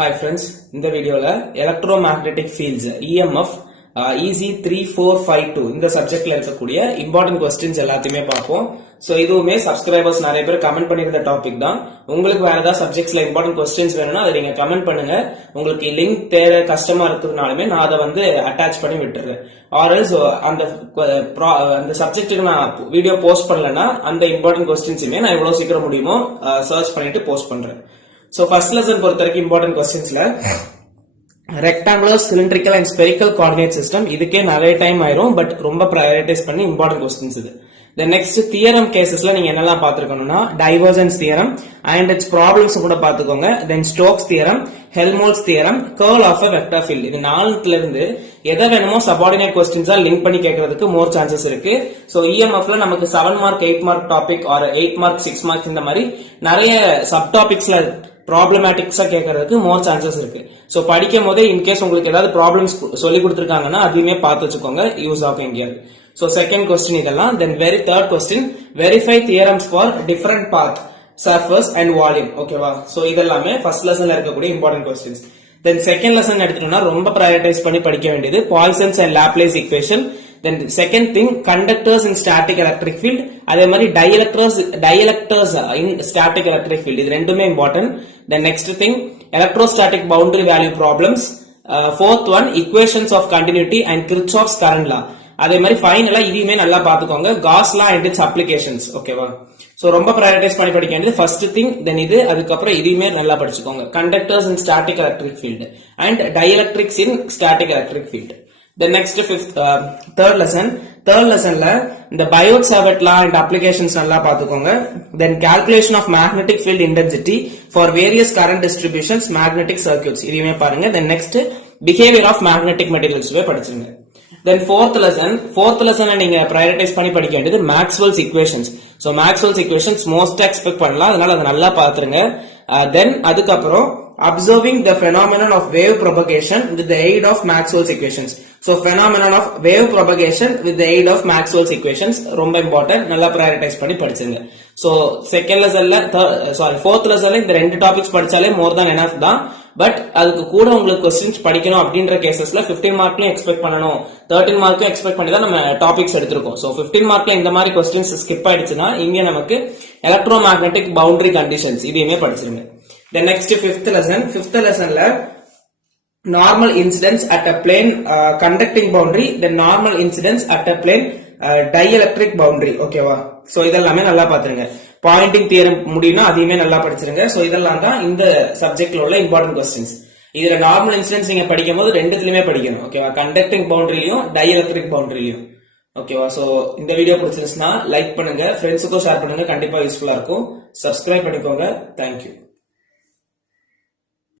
Hi friends, இந்த வீடியோல electromagnetic fields EMF EC3452 இந்த சப்ஜெக்ட்ல இருக்கக்கூடிய இம்பார்ட்டன்ட் கொஸ்டின்ஸ் எல்லாத்தையுமே பார்ப்போம். சோ இதுவுமே சப்ஸ்கிரைபர்ஸ் நிறைய பேர் கமெண்ட் பண்ணிருந்த டாபிக் தான். உங்களுக்கு வேற ஏதாவது சப்ஜெக்ட்ஸ்ல இம்பார்ட்டன்ட் கொஸ்டின்ஸ் வேணும்னா அதை நீங்க கமெண்ட் பண்ணுங்க. உங்களுக்கு லிங்க் தேவை கஷ்டமா இருக்கிறதுனாலுமே நான் அதை வந்து அட்டாச் பண்ணி விட்டுறேன். ஆர்எல்ஸ் அந்த சப்ஜெக்ட்டுக்கு நான் வீடியோ போஸ்ட் பண்ணலன்னா அந்த இம்பார்ட்டன்ட் கொஸ்டின்ஸுமே நான் எவ்வளவு சீக்கிரம் முடியுமோ சர்ச் பண்ணிட்டு போஸ்ட் பண்றேன். So first lesson பொறுத்த வரைக்கும் important questionsல rectangular, cylindrical and spherical coordinate system இதுக்கே நிறைய டைம் ஆயிரும் பட் ரொம்ப prioritize பண்ணி important questions இது. The next theorem casesல நீங்க என்னெல்லாம் பார்த்திருக்கணும்னா divergence theorem and its problems கூட பார்த்துக்கோங்க. Then Stokes theorem, Helmholtz theorem, curl of a vector field. இது நாலுல இருந்து எதை வேணுமோ subordinate questions லிங்க் பண்ணி கேட்கறதுக்கு more chances இருக்கு. So EMFல நமக்கு 7 mark 8 mark topic or 8 mark 6 mark இந்த மாதிரி நிறைய subtopicsல ப்ராப்ளமேட்டிக்ஸா கேட்கறதுக்கு மோர் சான்சஸ் இருக்கு. சோ படிக்கும் போதே இன்கேஸ் உங்களுக்கு ஏதாவது ப்ராப்ளம்ஸ் சொல்லி கொடுத்துருக்காங்கன்னா அதையுமே பார்த்து வச்சுக்கோங்க, யூஸ் ஆகும் எங்கேயாவது. சோ செகண்ட் கொஸ்டின் இதெல்லாம். Then third question verify theorems for different path, surface and volume. ஓகேவா? சோ இதெல்லாமே ஃபர்ஸ்ட் லெசன்ல இருக்கக்கூடிய important questions. Then second lesson எடுத்துட்டோம்னா ரொம்ப ப்ரையாரிட்டைஸ் பண்ணி படிக்க வேண்டியது Poisson's and Laplace equation. Then second thing conductors in static electric field, அதே மாதிரி dielectors in static electric field இது ரெண்டுமே important. Then next thing electrostatic boundary value problems. Fourth one equations of continuity and Kirchhoff's current law. அதே மாதிரி ஃபைனலா இதையுமே நல்லா பாத்துக்கோங்க, Gauss law and its applications. ஓகேவா? சோ ரொம்ப prioritize பண்ணி படிக்க வேண்டியது first thing, then இது, அதுக்கப்புறம் இதையுமே நல்லா படிச்சுக்கோங்க, conductors in static electric field and dielectrics in static electric field. The next third lessonல இந்த Biot-Savart law and applications நல்லா பாத்துக்கோங்க. Then calculation of magnetic field intensity for various current distributions, magnetic circuits இதையுமே பாருங்க. Then next behavior of magnetic materials படிச்சிருங்க. Then fourth lesson நீங்க prioritize பண்ணி படிக்க வேண்டியது Maxwell's equations. So Maxwell's equations most expect பண்ணலாம், அதனால அதை நல்லா பாத்துருங்க. Then அதுக்கப்புறம் observing the phenomenon of wave propagation with the aid of Maxwell's equations. So phenomenon of wave propagation with the aid of Maxwell's equations ரொம்ப important, நல்லா prioritize பண்ணி படிச்சுங்க. So second lessonல fourth lessonல இந்த ரெண்டு டாபிக்ஸ் படிச்சாலே more than enough தான். But அதுக்கு கூட உங்களுக்கு questions படிக்கணும் அப்படின்ற கேசஸ்ல 15 மார்க்லயும் எக்ஸ்பெக்ட் பண்ணணும், 13 மார்க்கும் எக்ஸ்பெக்ட் பண்ணி தான் நம்ம டாபிக்ஸ் எடுத்திருக்கோம். சோ 15 மார்க்ல இந்த மாதிரி கொஸ்டின்ஸ் ஸ்கிப் ஆயிடுச்சுன்னா இங்க நமக்கு எலக்ட்ரோமேக்னெட்டிக் பவுண்டரி கண்டிஷன்ஸ் இதையுமே படிச்சிருங்க. The next fifth lessonல normal incidence at a plane conducting boundary, the normal incidence at a plane dielectric boundary. ஓகேவா? சோ இதெல்லாமே நல்லா பாத்துருங்க. பாயிண்டிங் தியரம் முடியும்னா அதையுமே நல்லா படிச்சிருங்க. சோ இதெல்லாம் தான் இந்த சப்ஜெக்ட்ல உள்ள இம்பார்ட்டன்ட் கொஸ்டின்ஸ். இதுல நார்மல் இன்சிடென்ட்ஸ் நீங்க படிக்கும் போது ரெண்டுத்துலயுமே படிக்கணும். ஓகேவா? கண்டக்டிங் பவுண்டரிலையும் டielectric பவுண்டரிலையும். ஓகேவா? சோ இந்த வீடியோ பிடிச்சிருந்துச்சுன்னா லைக் பண்ணுங்க, ஃப்ரெண்ட்ஸுக்கும் ஷேர் பண்ணுங்க, கண்டிப்பா யூஸ்ஃபுல்லா இருக்கும். சப்ஸ்கிரைப் பண்ணிக்கோங்க. தேங்க்யூ.